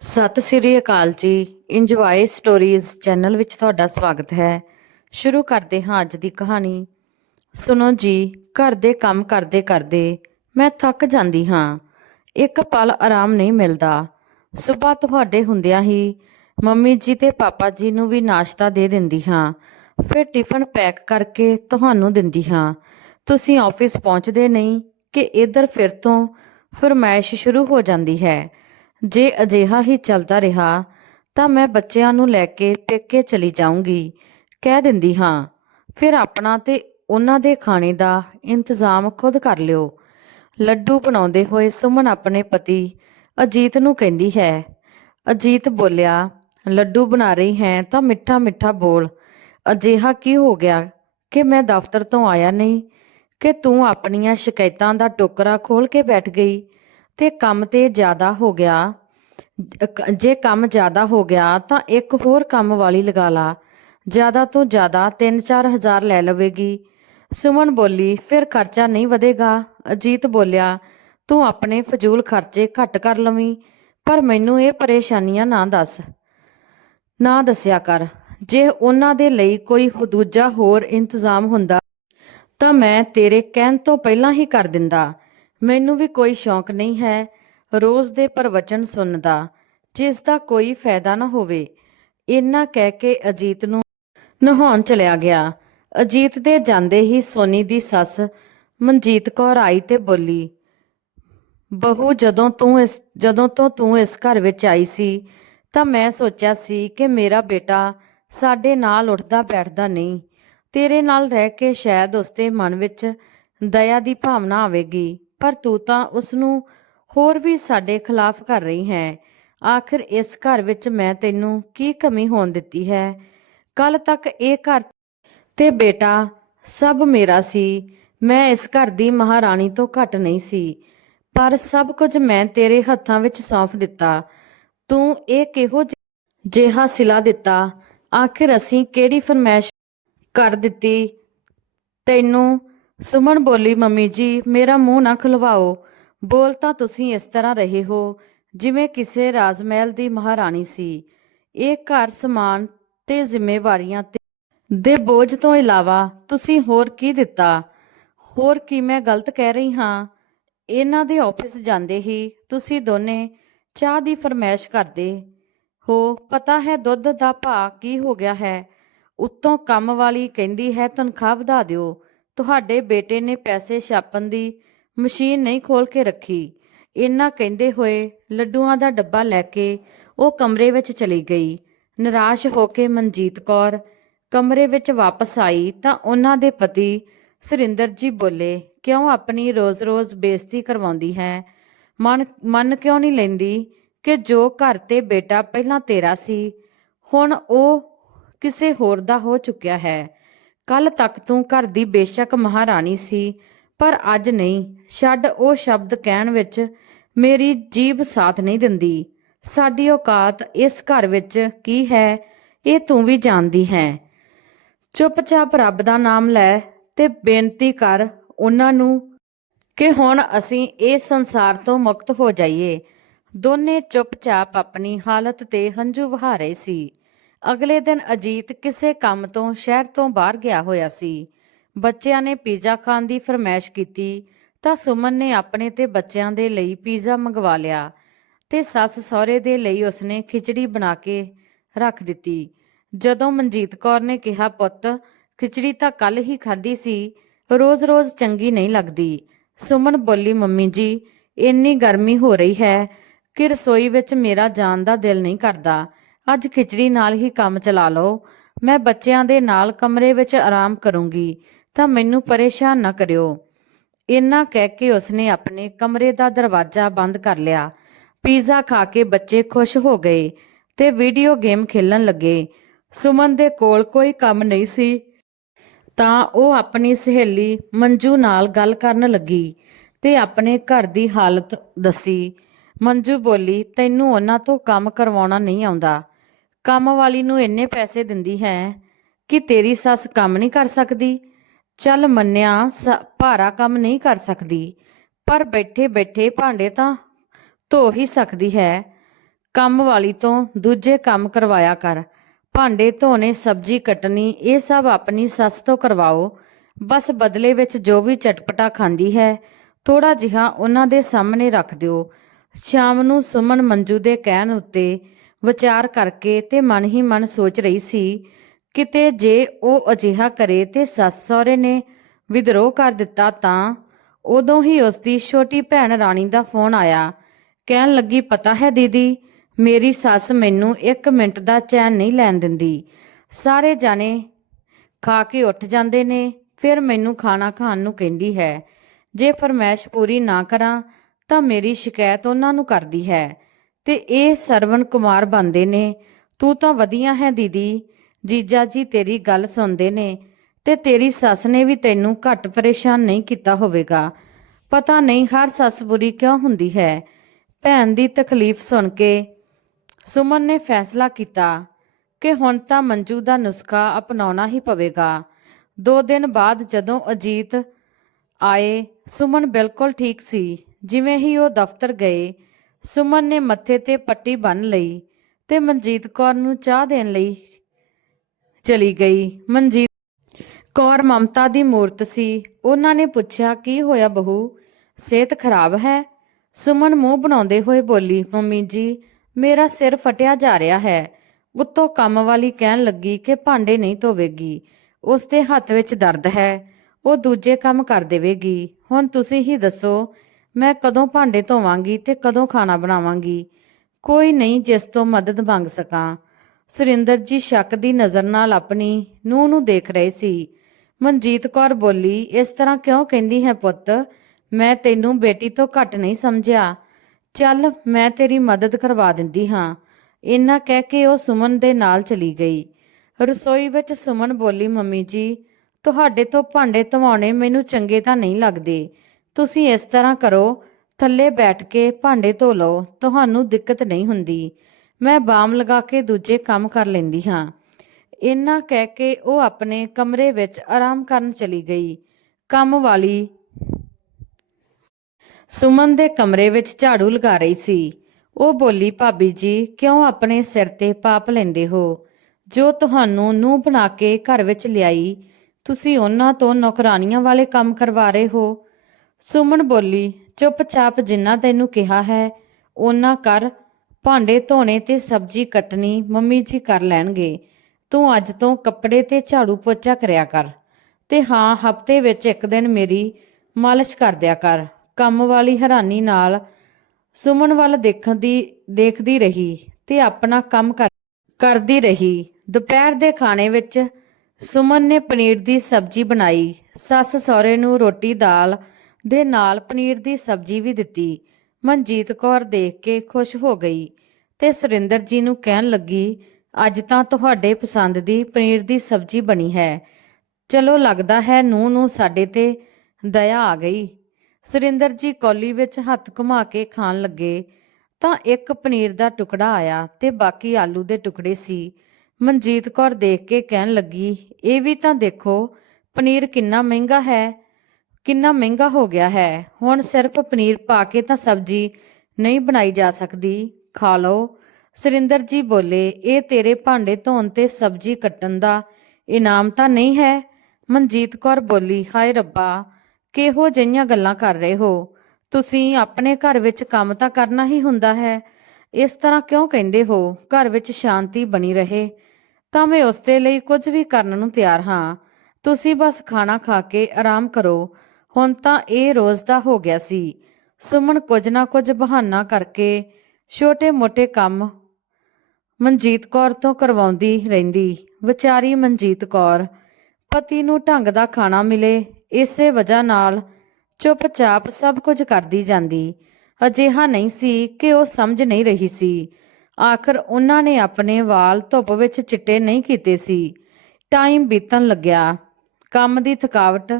ਸਤਿ ਸ੍ਰੀ ਅਕਾਲ ਜੀ। Enjoy stories channel ਵਿੱਚ ਤੁਹਾਡਾ ਸਵਾਗਤ ਹੈ। ਸ਼ੁਰੂ ਕਰਦੇ ਹਾਂ ਅੱਜ ਦੀ ਕਹਾਣੀ। ਸੁਣੋ ਜੀ, ਘਰ ਦੇ ਕੰਮ ਕਰਦੇ ਕਰਦੇ ਮੈਂ ਥੱਕ ਜਾਂਦੀ ਹਾਂ। ਇੱਕ ਪਲ ਆਰਾਮ ਨਹੀਂ ਮਿਲਦਾ। ਸਵੇਰ ਤੁਹਾਡੇ ਹੁੰਦਿਆਂ ਹੀ ਮੰਮੀ ਜੀ ਤੇ ਪਾਪਾ ਜੀ ਨੂੰ ਵੀ ਨਾਸ਼ਤਾ ਦੇ ਦਿੰਦੀ ਹਾਂ, ਫਿਰ ਟਿਫਨ ਪੈਕ ਕਰਕੇ ਤੁਹਾਨੂੰ ਦਿੰਦੀ ਹਾਂ। ਤੁਸੀਂ ਆਫਿਸ ਪਹੁੰਚਦੇ ਨਹੀਂ ਕਿ ਇੱਧਰ ਫਿਰ ਤੋਂ ਫਰਮਾਇਸ਼ ਸ਼ੁਰੂ ਹੋ ਜਾਂਦੀ ਹੈ। ਜੇ ਅਜਿਹਾ ਹੀ ਚੱਲਦਾ ਰਿਹਾ ਤਾਂ ਮੈਂ ਬੱਚਿਆਂ ਨੂੰ ਲੈ ਕੇ ਪੇਕੇ ਚਲੀ ਜਾਊਂਗੀ, ਕਹਿ ਦਿੰਦੀ ਹਾਂ। ਫਿਰ ਆਪਣਾ ਤੇ ਉਹਨਾਂ ਦੇ ਖਾਣੇ ਦਾ ਇੰਤਜ਼ਾਮ ਖੁਦ ਕਰ ਲਿਓ। ਲੱਡੂ ਬਣਾਉਂਦੇ ਹੋਏ ਸੁਮਨ ਆਪਣੇ ਪਤੀ ਅਜੀਤ ਨੂੰ ਕਹਿੰਦੀ ਹੈ। ਅਜੀਤ ਬੋਲਿਆ, ਲੱਡੂ ਬਣਾ ਰਹੀ ਹੈ ਤਾਂ ਮਿੱਠਾ ਮਿੱਠਾ ਬੋਲ। ਅਜਿਹਾ ਕੀ ਹੋ ਗਿਆ ਕਿ ਮੈਂ ਦਫ਼ਤਰ ਤੋਂ ਆਇਆ ਨਹੀਂ ਕਿ ਤੂੰ ਆਪਣੀਆਂ ਸ਼ਿਕਾਇਤਾਂ ਦਾ ਟੋਕਰਾ ਖੋਲ ਕੇ ਬੈਠ ਗਈ ਤੇ ਕੰਮ ਤੇ ਜ਼ਿਆਦਾ ਹੋ ਗਿਆ। ਜੇ ਕੰਮ ਜ਼ਿਆਦਾ ਹੋ ਗਿਆ ਤਾਂ ਇੱਕ ਹੋਰ ਕੰਮ ਵਾਲੀ ਲਗਾ ਲਾ, ਜ਼ਿਆਦਾ ਤੋਂ ਜ਼ਿਆਦਾ 3-4 ਹਜ਼ਾਰ ਲੈ ਲਵੇਗੀ। ਸੁਮਨ ਬੋਲੀ, ਫਿਰ ਖਰਚਾ ਨਹੀਂ ਵਧੇਗਾ। ਅਜੀਤ ਬੋਲਿਆ, ਤੂੰ ਆਪਣੇ ਫਜ਼ੂਲ ਖਰਚੇ ਘੱਟ ਕਰ ਲਵੀਂ, ਪਰ ਮੈਨੂੰ ਇਹ ਪਰੇਸ਼ਾਨੀਆਂ ਨਾ ਦੱਸਿਆ ਕਰ। ਜੇ ਉਹਨਾਂ ਦੇ ਲਈ ਕੋਈ ਦੂਜਾ ਹੋਰ ਇੰਤਜ਼ਾਮ ਹੁੰਦਾ ਤਾਂ ਮੈਂ ਤੇਰੇ ਕਹਿਣ ਤੋਂ ਪਹਿਲਾਂ ਹੀ ਕਰ ਦਿੰਦਾ। ਮੈਨੂੰ ਵੀ ਕੋਈ ਸ਼ੌਂਕ ਨਹੀਂ ਹੈ ਰੋਜ਼ ਦੇ ਪ੍ਰਵਚਨ ਸੁਣਨ ਦਾ, ਜਿਸ ਦਾ ਕੋਈ ਫਾਇਦਾ ਨਾ ਹੋਵੇ। ਇੰਨਾ ਕਹਿ ਕੇ ਅਜੀਤ ਨੂੰ ਨਹਾਉਣ ਚਲਿਆ ਗਿਆ। ਅਜੀਤ ਦੇ ਜਾਂਦੇ ਹੀ ਸੋਨੀ ਦੀ ਸੱਸ ਮਨਜੀਤ ਕੌਰ ਆਈ ਤੇ ਬੋਲੀ, ਬਹੂ, ਜਦੋਂ ਤੋਂ ਤੂੰ ਇਸ ਘਰ ਵਿੱਚ ਆਈ ਸੀ ਤਾਂ ਮੈਂ ਸੋਚਿਆ ਸੀ ਕਿ ਮੇਰਾ ਬੇਟਾ ਸਾਡੇ ਨਾਲ ਉੱਠਦਾ ਬੈਠਦਾ ਨਹੀਂ। ਤੇਰੇ ਨਾਲ ਰਹਿ ਕੇ ਸ਼ਾਇਦ ਉਸਦੇ ਮਨ ਵਿੱਚ ਦਇਆ ਦੀ ਭਾਵਨਾ ਆਵੇਗੀ, ਪਰ ਤੂੰ ਤਾਂ ਉਸਨੂੰ ਹੋਰ ਵੀ ਸਾਡੇ ਖਿਲਾਫ ਕਰ ਰਹੀ ਹੈ। ਆਖਿਰ ਇਸ ਘਰ ਵਿੱਚ ਮੈਂ ਤੈਨੂੰ ਕੀ ਕਮੀ ਹੋਣ ਦਿੱਤੀ ਹੈ? ਕੱਲ ਤੱਕ ਇਹ ਘਰ ਤੇ ਬੇਟਾ ਸਭ ਮੇਰਾ ਸੀ। ਮੈਂ ਇਸ ਘਰ ਦੀ ਮਹਾਰਾਣੀ ਤੋਂ ਘੱਟ ਨਹੀਂ ਸੀ, ਪਰ ਸਭ ਕੁਝ ਮੈਂ ਤੇਰੇ ਹੱਥਾਂ ਵਿੱਚ ਸੌਂਪ ਦਿੱਤਾ। ਤੂੰ ਇਹ ਕਿਹੋ ਜਿਹਾ ਸਿਲਾ ਦਿੱਤਾ? ਆਖਿਰ ਅਸੀਂ ਕਿਹੜੀ ਫਰਮਾਇਸ਼ ਕਰ ਦਿੱਤੀ ਤੈਨੂੰ? ਸੁਮਨ ਬੋਲੀ, ਮੰਮੀ ਜੀ, ਮੇਰਾ ਮੂੰਹ ਨਾ ਖੁਲਵਾਓ। ਬੋਲ ਤਾਂ ਤੁਸੀਂ ਇਸ ਤਰ੍ਹਾਂ ਰਹੇ ਹੋ ਜਿਵੇਂ ਕਿਸੇ ਰਾਜਮਹਿਲ ਦੀ ਮਹਾਰਾਣੀ ਸੀ। ਇਹ ਘਰ ਸਮਾਨ ਤੇ ਜ਼ਿੰਮੇਵਾਰੀਆਂ ਦੇ ਬੋਝ ਤੋਂ ਇਲਾਵਾ ਤੁਸੀਂ ਹੋਰ ਕੀ ਦਿੱਤਾ? ਹੋਰ ਕੀ ਮੈਂ ਗਲਤ ਕਹਿ ਰਹੀ ਹਾਂ? ਇਹਨਾਂ ਦੇ ਆਫਿਸ ਜਾਂਦੇ ਹੀ ਤੁਸੀਂ ਦੋਨੇ ਚਾਹ ਦੀ ਫਰਮਾਇਸ਼ ਕਰਦੇ ਹੋ। ਪਤਾ ਹੈ ਦੁੱਧ ਦਾ ਭਾਅ ਕੀ ਹੋ ਗਿਆ ਹੈ? ਉੱਤੋਂ ਕੰਮ ਵਾਲੀ ਕਹਿੰਦੀ ਹੈ ਤਨਖਾਹ ਵਧਾ ਦਿਓ। ਤੁਹਾਡੇ ਬੇਟੇ ਨੇ ਪੈਸੇ ਛਾਪਣ ਦੀ ਮਸ਼ੀਨ ਨਹੀਂ ਖੋਲ ਕੇ ਰੱਖੀ। ਇੰਨਾ ਕਹਿੰਦੇ ਹੋਏ ਲੱਡੂਆਂ ਦਾ ਡੱਬਾ ਲੈ ਕੇ ਉਹ ਕਮਰੇ ਵਿੱਚ ਚਲੀ ਗਈ। ਨਿਰਾਸ਼ ਹੋ ਕੇ ਮਨਜੀਤ ਕੌਰ ਕਮਰੇ ਵਿੱਚ ਵਾਪਸ ਆਈ ਤਾਂ ਉਹਨਾਂ ਦੇ ਪਤੀ ਸੁਰਿੰਦਰ ਜੀ ਬੋਲੇ, ਕਿਉਂ ਆਪਣੀ ਰੋਜ਼-ਰੋਜ਼ ਬੇਇੱਜ਼ਤੀ ਕਰਵਾਉਂਦੀ ਹੈ? ਮਨ ਕਿਉਂ ਨਹੀਂ ਲੈਂਦੀ ਕਿ ਜੋ ਘਰ ਤੇ ਬੇਟਾ ਪਹਿਲਾਂ ਤੇਰਾ ਸੀ, ਹੁਣ ਉਹ ਕਿਸੇ ਹੋਰ ਦਾ ਹੋ ਚੁੱਕਿਆ ਹੈ। ਕੱਲ ਤੱਕ ਤੂੰ ਘਰ ਦੀ ਬੇਸ਼ੱਕ ਮਹਾਰਾਣੀ ਸੀ, ਪਰ ਅੱਜ ਨਹੀਂ। ਛੱਡ, ਉਹ ਸ਼ਬਦ ਕਹਿਣ ਵਿੱਚ ਮੇਰੀ ਜੀਭ ਸਾਥ ਨਹੀਂ ਦਿੰਦੀ। ਸਾਡੀ ਔਕਾਤ ਇਸ ਘਰ ਵਿੱਚ ਕੀ ਹੈ ਇਹ ਤੂੰ ਵੀ ਜਾਣਦੀ ਹੈ। ਚੁੱਪਚਾਪ ਰੱਬ ਦਾ ਨਾਮ ਲੈ ਤੇ ਬੇਨਤੀ ਕਰ ਉਹਨਾਂ ਨੂੰ ਕਿ ਹੁਣ ਅਸੀਂ ਇਸ ਸੰਸਾਰ ਤੋਂ ਮੁਕਤ ਹੋ ਜਾਈਏ। ਦੋਨੇ ਚੁੱਪਚਾਪ ਆਪਣੀ ਹਾਲਤ ਤੇ ਹੰਝੂ ਵਹਾ ਰਹੇ ਸੀ। ਅਗਲੇ ਦਿਨ ਅਜੀਤ ਕਿਸੇ ਕੰਮ ਤੋਂ ਸ਼ਹਿਰ ਤੋਂ ਬਾਹਰ ਗਿਆ ਹੋਇਆ ਸੀ। ਬੱਚਿਆਂ ਨੇ ਪੀਜ਼ਾ ਖਾਣ ਦੀ ਫਰਮਾਇਸ਼ ਕੀਤੀ ਤਾਂ ਸੁਮਨ ਨੇ ਆਪਣੇ ਤੇ ਬੱਚਿਆਂ ਦੇ ਲਈ ਪੀਜ਼ਾ ਮੰਗਵਾ ਲਿਆ ਤੇ ਸੱਸ ਸਹੁਰੇ ਦੇ ਲਈ ਉਸਨੇ ਖਿਚੜੀ ਬਣਾ ਕੇ ਰੱਖ ਦਿੱਤੀ। ਜਦੋਂ ਮਨਜੀਤ ਕੌਰ ਨੇ ਕਿਹਾ, ਪੁੱਤ, ਖਿਚੜੀ ਤਾਂ ਕੱਲ ਹੀ ਖਾਧੀ ਸੀ, ਰੋਜ਼-ਰੋਜ਼ ਚੰਗੀ ਨਹੀਂ ਲੱਗਦੀ। ਸੁਮਨ ਬੋਲੀ, ਮੰਮੀ ਜੀ, ਇੰਨੀ ਗਰਮੀ ਹੋ ਰਹੀ ਹੈ ਕਿ ਰਸੋਈ ਵਿੱਚ ਮੇਰਾ ਜਾਣ ਦਾ ਦਿਲ ਨਹੀਂ ਕਰਦਾ। ਅੱਜ ਖਿਚੜੀ ਨਾਲ ਹੀ ਕੰਮ ਚਲਾ ਲਓ। ਮੈਂ ਬੱਚਿਆਂ ਦੇ ਨਾਲ ਕਮਰੇ ਵਿੱਚ ਆਰਾਮ ਕਰੂੰਗੀ ਤਾਂ ਮੈਨੂੰ ਪਰੇਸ਼ਾਨ ਨਾ ਕਰਿਓ। ਇੰਨਾ ਕਹਿ ਕੇ ਉਸਨੇ ਆਪਣੇ ਕਮਰੇ ਦਾ ਦਰਵਾਜ਼ਾ ਬੰਦ ਕਰ ਲਿਆ। ਪੀਜ਼ਾ ਖਾ ਕੇ ਬੱਚੇ ਖੁਸ਼ ਹੋ ਗਏ ਤੇ ਵੀਡੀਓ ਗੇਮ ਖੇਲਣ ਲੱਗੇ। ਸੁਮਨ ਦੇ ਕੋਲ ਕੋਈ ਕੰਮ ਨਹੀਂ ਸੀ ਤਾਂ ਉਹ ਆਪਣੀ ਸਹੇਲੀ ਮੰਜੂ ਨਾਲ ਗੱਲ ਕਰਨ ਲੱਗੀ ਤੇ ਆਪਣੇ ਘਰ ਦੀ ਹਾਲਤ ਦੱਸੀ। ਮੰਜੂ ਬੋਲੀ, ਤੈਨੂੰ ਉਹਨਾਂ ਤੋਂ ਕੰਮ ਕਰਵਾਉਣਾ ਨਹੀਂ ਆਉਂਦਾ। ਕੰਮ ਵਾਲੀ ਨੂੰ ਇੰਨੇ ਪੈਸੇ ਦਿੰਦੀ ਹੈ ਕਿ ਤੇਰੀ ਸੱਸ ਕੰਮ ਨਹੀਂ ਕਰ ਸਕਦੀ। ਚੱਲ ਮੰਨਿਆ, ਭਾਰਾ ਕੰਮ ਨਹੀਂ ਕਰ ਸਕਦੀ, ਪਰ ਬੈਠੇ ਬੈਠੇ ਭਾਂਡੇ ਤਾਂ ਧੋ ਹੀ ਸਕਦੀ ਹੈ। ਕੰਮ ਵਾਲੀ ਤੋਂ ਦੂਜੇ ਕੰਮ ਕਰਵਾਇਆ ਕਰ। ਭਾਂਡੇ ਧੋਣੇ, ਸਬਜ਼ੀ ਕੱਟਣੀ, ਇਹ ਸਭ ਆਪਣੀ ਸੱਸ ਤੋਂ ਕਰਵਾਓ। ਬਸ ਬਦਲੇ ਵਿੱਚ ਜੋ ਵੀ ਚਟਪਟਾ ਖਾਂਦੀ ਹੈ ਥੋੜਾ ਜਿਹਾ ਉਹਨਾਂ ਦੇ ਸਾਹਮਣੇ ਰੱਖ ਦਿਓ। ਸ਼ਾਮ ਨੂੰ ਸੁਮਨ ਮੰਜੂ ਦੇ ਕਹਿਣ ਉੱਤੇ ਵਿਚਾਰ ਕਰਕੇ ਤੇ ਮਨ ਹੀ ਮਨ ਸੋਚ ਰਹੀ ਸੀ, ਕਿਤੇ ਜੇ ਉਹ ਅਜਿਹਾ ਕਰੇ ਤੇ ਸੱਸ ਸਹੁਰੇ ਨੇ ਵਿਦਰੋਹ ਕਰ ਦਿੱਤਾ ਤਾਂ। ਉਦੋਂ ਹੀ ਉਸਦੀ ਛੋਟੀ ਭੈਣ ਰਾਣੀ ਦਾ ਫੋਨ ਆਇਆ। ਕਹਿਣ ਲੱਗੀ, ਪਤਾ ਹੈ ਦੀਦੀ, ਮੇਰੀ ਸੱਸ ਮੈਨੂੰ 1 ਮਿੰਟ ਦਾ ਚੈਨ ਨਹੀਂ ਲੈਣ ਦਿੰਦੀ। ਸਾਰੇ ਜਾਣੇ ਖਾ ਕੇ ਉੱਠ ਜਾਂਦੇ ਨੇ, ਫਿਰ ਮੈਨੂੰ ਖਾਣਾ ਖਾਣ ਨੂੰ ਕਹਿੰਦੀ ਹੈ। ਜੇ ਫਰਮਾਇਸ਼ ਪੂਰੀ ਨਾ ਕਰਾਂ ਤਾਂ ਮੇਰੀ ਸ਼ਿਕਾਇਤ ਉਹਨਾਂ ਨੂੰ ਕਰਦੀ ਹੈ ਤੇ ਇਹ ਸਰਵਣ ਕੁਮਾਰ ਬਣਦੇ ਨੇ। ਤੂੰ ਤਾਂ ਵਧੀਆ ਹੈ ਦੀਦੀ, ਜੀਜਾ ਜੀ ਤੇਰੀ ਗੱਲ ਸੁਣਦੇ ਨੇ ਤੇ ਤੇਰੀ ਸੱਸ ਨੇ ਵੀ ਤੈਨੂੰ ਘੱਟ ਪਰੇਸ਼ਾਨ ਨਹੀਂ ਕੀਤਾ ਹੋਵੇਗਾ। ਪਤਾ ਨਹੀਂ ਹਰ ਸੱਸ ਬੁਰੀ ਕਿਉਂ ਹੁੰਦੀ ਹੈ। ਭੈਣ ਦੀ ਤਕਲੀਫ ਸੁਣ ਕੇ ਸੁਮਨ ਨੇ ਫੈਸਲਾ ਕੀਤਾ ਕਿ ਹੁਣ ਤਾਂ ਮੰਜੂ ਦਾ ਨੁਸਖਾ ਅਪਣਾਉਣਾ ਹੀ ਪਵੇਗਾ। 2 ਦਿਨ ਬਾਅਦ ਜਦੋਂ ਅਜੀਤ ਆਏ, ਸੁਮਨ ਬਿਲਕੁਲ ਠੀਕ ਸੀ। ਜਿਵੇਂ ਹੀ ਉਹ ਦਫ਼ਤਰ ਗਏ, ਸੁਮਨ ਨੇ ਮੱਥੇ ਤੇ ਪੱਟੀ ਬੰਨ੍ਹ ਲਈ ਤੇ ਮਨਜੀਤ ਕੌਰ ਨੂੰ ਚਾਹ ਦੇਣ ਲਈ ਚਲੀ ਗਈ। ਮਨਜੀਤ ਕੌਰ ਮਮਤਾ ਦੀ ਮੂਰਤ ਸੀ। ਉਹਨਾਂ ਨੇ ਪੁੱਛਿਆ, ਕੀ ਹੋਇਆ ਬਹੂ, ਸਿਹਤ ਖਰਾਬ ਹੈ? ਸੁਮਨ ਮੂੰਹ ਬਣਾਉਂਦੇ ਹੋਏ ਬੋਲੀ, ਮੰਮੀ ਜੀ, ਮੇਰਾ ਸਿਰ ਫਟਿਆ ਜਾ ਰਿਹਾ ਹੈ। ਉੱਤੋਂ ਕੰਮ ਵਾਲੀ ਕਹਿਣ ਲੱਗੀ ਕਿ ਭਾਂਡੇ ਨਹੀਂ ਧੋਵੇਗੀ, ਉਸ ਦੇ ਹੱਥ ਵਿੱਚ ਦਰਦ ਹੈ, ਉਹ ਦੂਜੇ ਕੰਮ ਕਰ ਦੇਵੇਗੀ। ਹੁਣ ਤੁਸੀਂ ਹੀ ਦੱਸੋ, ਮੈਂ ਕਦੋਂ ਭਾਂਡੇ ਧੋਵਾਂਗੀ ਤੇ ਕਦੋਂ ਖਾਣਾ ਬਣਾਵਾਂਗੀ? ਕੋਈ ਨਹੀਂ ਜਿਸ ਤੋਂ ਮਦਦ ਮੰਗ ਸਕਾਂ। ਸੁਰਿੰਦਰ ਜੀ ਸ਼ੱਕ ਦੀ ਨਜ਼ਰ ਨਾਲ ਆਪਣੀ ਨੂੰਹ ਨੂੰ ਦੇਖ ਰਹੇ ਸੀ। ਮਨਜੀਤ ਕੌਰ ਬੋਲੀ, ਇਸ ਤਰ੍ਹਾਂ ਕਿਉਂ ਕਹਿੰਦੀ ਹੈ ਪੁੱਤ, ਮੈਂ ਤੈਨੂੰ ਬੇਟੀ ਤੋਂ ਘੱਟ ਨਹੀਂ ਸਮਝਿਆ। ਚੱਲ ਮੈਂ ਤੇਰੀ ਮਦਦ ਕਰਵਾ ਦਿੰਦੀ ਹਾਂ। ਇੰਨਾ ਕਹਿ ਕੇ ਉਹ ਸੁਮਨ ਦੇ ਨਾਲ ਚਲੀ ਗਈ। ਰਸੋਈ ਵਿੱਚ ਸੁਮਨ ਬੋਲੀ, ਮੰਮੀ ਜੀ, ਤੁਹਾਡੇ ਤੋਂ ਭਾਂਡੇ ਧਵਾਉਣੇ ਮੈਨੂੰ ਚੰਗੇ ਤਾਂ ਨਹੀਂ ਲੱਗਦੇ। ਤੁਸੀਂ ਇਸ ਤਰ੍ਹਾਂ ਕਰੋ, ਥੱਲੇ ਬੈਠ ਕੇ ਭਾਂਡੇ ਧੋ ਲਓ, ਤੁਹਾਨੂੰ ਦਿੱਕਤ ਨਹੀਂ ਹੁੰਦੀ। ਮੈਂ ਬਾਮ ਲਗਾ ਕੇ ਦੂਜੇ ਕੰਮ ਕਰ ਲੈਂਦੀ ਹਾਂ। ਇੰਨਾ ਕਹਿ ਕੇ ਉਹ ਆਪਣੇ ਕਮਰੇ ਵਿੱਚ ਆਰਾਮ ਕਰਨ ਚਲੀ ਗਈ। ਕੰਮ ਵਾਲੀ ਸੁਮਨ ਦੇ ਕਮਰੇ ਵਿੱਚ ਝਾੜੂ ਲਗਾ ਰਹੀ ਸੀ। ਉਹ ਬੋਲੀ, ਭਾਬੀ ਜੀ, ਕਿਉਂ ਆਪਣੇ ਸਿਰ ਤੇ ਪਾਪ ਲੈਂਦੇ ਹੋ? ਜੋ ਤੁਹਾਨੂੰ ਨੂੰਹ ਬਣਾ ਕੇ ਘਰ ਵਿੱਚ ਲਿਆਈ, ਤੁਸੀਂ ਉਹਨਾਂ ਤੋਂ ਨੌਕਰਾਨੀਆਂ ਵਾਲੇ ਕੰਮ ਕਰਵਾ ਰਹੇ ਹੋ। ਸੁਮਨ ਬੋਲੀ, ਚੁੱਪਚਾਪ ਜਿੰਨਾ ਤੈਨੂੰ ਕਿਹਾ ਹੈ ਓਨਾ ਕਰ। ਭਾਂਡੇ ਧੋਣੇ ਤੇ ਸਬਜ਼ੀ ਕੱਟਣੀ ਮੰਮੀ ਜੀ ਕਰ ਲੈਣਗੇ। ਤੂੰ ਅੱਜ ਤੋਂ ਕੱਪੜੇ ਤੇ ਝਾੜੂ ਪੋਚਾ ਕਰਿਆ ਕਰ ਤੇ ਹਾਂ, ਹਫ਼ਤੇ ਵਿੱਚ 1 ਦਿਨ ਮੇਰੀ ਮਾਲਿਸ਼ ਕਰ ਦਿਆ ਕਰ। ਕੰਮ ਵਾਲੀ ਹੈਰਾਨੀ ਨਾਲ ਸੁਮਨ ਵੱਲ ਦੇਖਦੀ ਰਹੀ ਤੇ ਆਪਣਾ ਕੰਮ ਕਰਦੀ ਰਹੀ। ਦੁਪਹਿਰ ਦੇ ਖਾਣੇ ਵਿੱਚ ਸੁਮਨ ਨੇ ਪਨੀਰ ਦੀ ਸਬਜ਼ੀ ਬਣਾਈ। ਸੱਸ ਸਹੁਰੇ ਨੂੰ ਰੋਟੀ ਦਾਲ ਦੇ ਨਾਲ ਪਨੀਰ ਦੀ ਸਬਜ਼ੀ ਵੀ ਦਿੱਤੀ। ਮਨਜੀਤ ਕੌਰ ਦੇਖ ਕੇ ਖੁਸ਼ ਹੋ ਗਈ ਤੇ ਸੁਰਿੰਦਰ ਜੀ ਨੂੰ ਕਹਿਣ ਲੱਗੀ, ਅੱਜ ਤਾਂ ਤੁਹਾਡੇ ਪਸੰਦ ਦੀ ਪਨੀਰ ਦੀ ਸਬਜ਼ੀ ਬਣੀ ਹੈ। ਚਲੋ ਲੱਗਦਾ ਹੈ ਨੂੰਹ ਨੂੰ ਸਾਡੇ ਤੇ ਦਇਆ ਆ ਗਈ। ਸੁਰਿੰਦਰ ਜੀ ਕੌਲੀ ਵਿੱਚ ਹੱਥ ਘੁਮਾ ਕੇ ਖਾਣ ਲੱਗੇ ਤਾਂ ਇੱਕ ਪਨੀਰ ਦਾ ਟੁਕੜਾ ਆਇਆ ਤੇ ਬਾਕੀ ਆਲੂ ਦੇ ਟੁਕੜੇ ਸੀ। ਮਨਜੀਤ ਕੌਰ ਦੇਖ ਕੇ ਕਹਿਣ ਲੱਗੀ, ਇਹ ਵੀ ਤਾਂ ਦੇਖੋ, ਪਨੀਰ ਕਿੰਨਾ ਮਹਿੰਗਾ ਹੋ ਗਿਆ ਹੈ। ਹੁਣ ਸਿਰਫ ਪਨੀਰ ਪਾ ਕੇ ਤਾਂ ਸਬਜ਼ੀ ਨਹੀਂ ਬਣਾਈ ਜਾ ਸਕਦੀ, ਖਾ ਲਓ। ਸੁਰਿੰਦਰ ਜੀ ਬੋਲੇ, ਇਹ ਤੇਰੇ ਭਾਂਡੇ ਧੋਣ ਤੇ ਸਬਜ਼ੀ ਕੱਟਣ ਦਾ ਇਨਾਮ ਤਾਂ ਨਹੀਂ ਹੈ? ਮਨਜੀਤ ਕੌਰ ਬੋਲੀ, ਹਾਏ ਰੱਬਾ, ਕਿਹੋ ਜਿਹੀਆਂ ਗੱਲਾਂ ਕਰ ਰਹੇ ਹੋ ਤੁਸੀਂ? ਆਪਣੇ ਘਰ ਵਿੱਚ ਕੰਮ ਤਾਂ ਕਰਨਾ ਹੀ ਹੁੰਦਾ ਹੈ, ਇਸ ਤਰ੍ਹਾਂ ਕਿਉਂ ਕਹਿੰਦੇ ਹੋ? ਘਰ ਵਿੱਚ ਸ਼ਾਂਤੀ ਬਣੀ ਰਹੇ ਤਾਂ ਮੈਂ ਉਸ ਦੇ ਲਈ ਕੁਝ ਵੀ ਕਰਨ ਨੂੰ ਤਿਆਰ ਹਾਂ। ਤੁਸੀਂ ਬਸ ਖਾਣਾ ਖਾ ਕੇ ਆਰਾਮ ਕਰੋ। ਹੁਣ ਤਾਂ ਇਹ ਰੋਜ਼ ਦਾ ਹੋ ਗਿਆ ਸੀ। ਸੁਮਨ ਕੁਝ ਨਾ ਕੁਝ ਬਹਾਨਾ ਕਰਕੇ ਛੋਟੇ-ਮੋਟੇ ਕੰਮ ਮਨਜੀਤ ਕੌਰ ਤੋਂ ਕਰਵਾਉਂਦੀ ਰਹਿੰਦੀ। ਵਿਚਾਰੀ ਮਨਜੀਤ ਕੌਰ ਪਤੀ ਨੂੰ ਢੰਗ ਦਾ ਖਾਣਾ ਮਿਲੇ, ਇਸੇ ਵਜ੍ਹਾ ਨਾਲ ਚੁੱਪਚਾਪ ਸਭ ਕੁਝ ਕਰਦੀ ਜਾਂਦੀ। ਅਜਿਹਾ ਨਹੀਂ ਸੀ ਕਿ ਉਹ ਸਮਝ ਨਹੀਂ ਰਹੀ ਸੀ। ਆਖਰ ਉਹਨਾਂ ਨੇ ਆਪਣੇ ਵਾਲ ਧੁੱਪ ਵਿੱਚ ਚਿੱਟੇ ਨਹੀਂ ਕੀਤੇ ਸੀ। ਟਾਈਮ ਬੀਤਣ ਲੱਗਿਆ। ਕੰਮ ਦੀ ਥਕਾਵਟ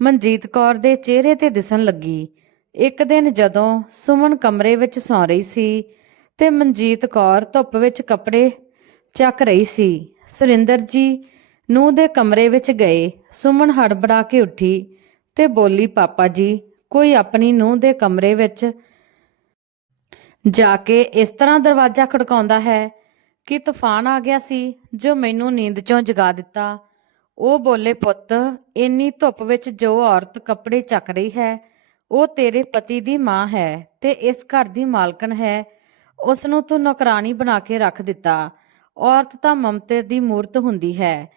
ਮਨਜੀਤ ਕੌਰ ਦੇ ਚਿਹਰੇ ਤੇ ਦਿਸਣ ਲੱਗੀ। ਇੱਕ ਦਿਨ ਜਦੋਂ ਸੁਮਨ ਕਮਰੇ ਵਿੱਚ ਸੌਂ ਰਹੀ ਸੀ ਤੇ ਮਨਜੀਤ ਕੌਰ ਧੁੱਪ ਵਿੱਚ ਕੱਪੜੇ ਚੱਕ ਰਹੀ ਸੀ, ਸੁਰਿੰਦਰ ਜੀ ਨੂੰਹ ਦੇ ਕਮਰੇ ਵਿੱਚ ਗਏ। ਸੁਮਨ ਹੜਬੜਾ ਕੇ ਉੱਠੀ ਤੇ ਬੋਲੀ, ਪਾਪਾ ਜੀ, ਕੋਈ ਆਪਣੀ ਨੂੰਹ ਦੇ ਕਮਰੇ ਵਿੱਚ ਜਾ ਕੇ ਇਸ ਤਰ੍ਹਾਂ ਦਰਵਾਜ਼ਾ ਖੜਕਾਉਂਦਾ ਹੈ ਕਿ ਤੂਫਾਨ ਆ ਗਿਆ ਸੀ ਜੋ ਮੈਨੂੰ ਨੀਂਦ ਚੋਂ ਜਗਾ ਦਿੱਤਾ। ਉਹ ਬੋਲੇ, ਪੁੱਤ, ਇੰਨੀ ਧੁੱਪ ਵਿੱਚ ਜੋ ਔਰਤ ਕੱਪੜੇ ਚੱਕ ਰਹੀ ਹੈ ਉਹ ਤੇਰੇ ਪਤੀ ਦੀ ਮਾਂ ਹੈ ਤੇ ਇਸ ਘਰ ਦੀ ਮਾਲਕਣ ਹੈ। ਉਸ ਨੂੰ ਤੂੰ ਨੌਕਰਾਨੀ ਬਣਾ ਕੇ ਰੱਖ ਦਿੱਤਾ। ਔਰਤ ਤਾਂ ਮਮਤੇ ਦੀ ਮੂਰਤ ਹੁੰਦੀ ਹੈ।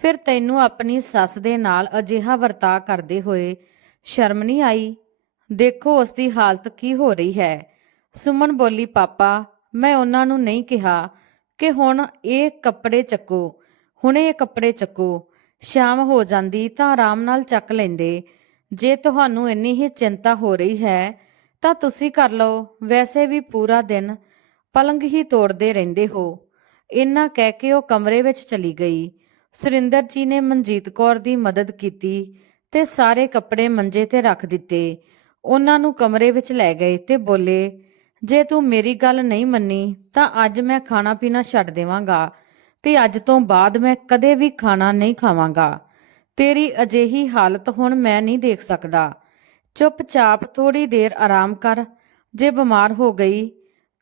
ਫਿਰ ਤੈਨੂੰ ਆਪਣੀ ਸੱਸ ਦੇ ਨਾਲ ਅਜਿਹਾ ਵਰਤਾਅ ਕਰਦੇ ਹੋਏ ਸ਼ਰਮ ਨਹੀਂ ਆਈ? ਦੇਖੋ ਉਸ ਦੀ ਹਾਲਤ ਕੀ ਹੋ ਰਹੀ ਹੈ। ਸੁਮਨ ਬੋਲੀ, ਪਾਪਾ, ਮੈਂ ਉਹਨਾਂ ਨੂੰ ਨਹੀਂ ਕਿਹਾ ਕਿ ਹੁਣੇ ਇਹ ਕੱਪੜੇ ਚੱਕੋ। ਸ਼ਾਮ ਹੋ ਜਾਂਦੀ ਤਾਂ ਆਰਾਮ ਨਾਲ ਚੱਕ ਲੈਂਦੇ। ਜੇ ਤੁਹਾਨੂੰ ਇੰਨੀ ਹੀ ਚਿੰਤਾ ਹੋ ਰਹੀ ਹੈ ਤਾਂ ਤੁਸੀਂ ਕਰ ਲਓ, ਵੈਸੇ ਵੀ ਪੂਰਾ ਦਿਨ ਪਲੰਗ ਹੀ ਤੋੜਦੇ ਰਹਿੰਦੇ ਹੋ। ਇੰਨਾ ਕਹਿ ਕੇ ਉਹ ਕਮਰੇ ਵਿੱਚ ਚਲੀ ਗਈ। ਸੁਰਿੰਦਰ ਜੀ ਨੇ ਮਨਜੀਤ ਕੌਰ ਦੀ ਮਦਦ ਕੀਤੀ ਤੇ ਸਾਰੇ ਕੱਪੜੇ ਮੰਜੇ ਤੇ ਰੱਖ ਦਿੱਤੇ। ਉਹਨਾਂ ਨੂੰ ਕਮਰੇ ਵਿੱਚ ਲੈ ਗਏ ਤੇ ਬੋਲੇ, ਜੇ ਤੂੰ ਮੇਰੀ ਗੱਲ ਨਹੀਂ ਮੰਨੀ ਤਾਂ ਅੱਜ ਮੈਂ ਖਾਣਾ ਪੀਣਾ ਛੱਡ ਦੇਵਾਂਗਾ ਤੇ ਅੱਜ ਤੋਂ ਬਾਅਦ ਮੈਂ ਕਦੇ ਵੀ ਖਾਣਾ ਨਹੀਂ ਖਾਵਾਂਗਾ। ਤੇਰੀ ਅਜਿਹੀ ਹਾਲਤ ਹੁਣ ਮੈਂ ਨਹੀਂ ਦੇਖ ਸਕਦਾ। ਚੁੱਪਚਾਪ ਥੋੜੀ ਦੇਰ ਆਰਾਮ ਕਰ। ਜੇ ਬਿਮਾਰ ਹੋ ਗਈ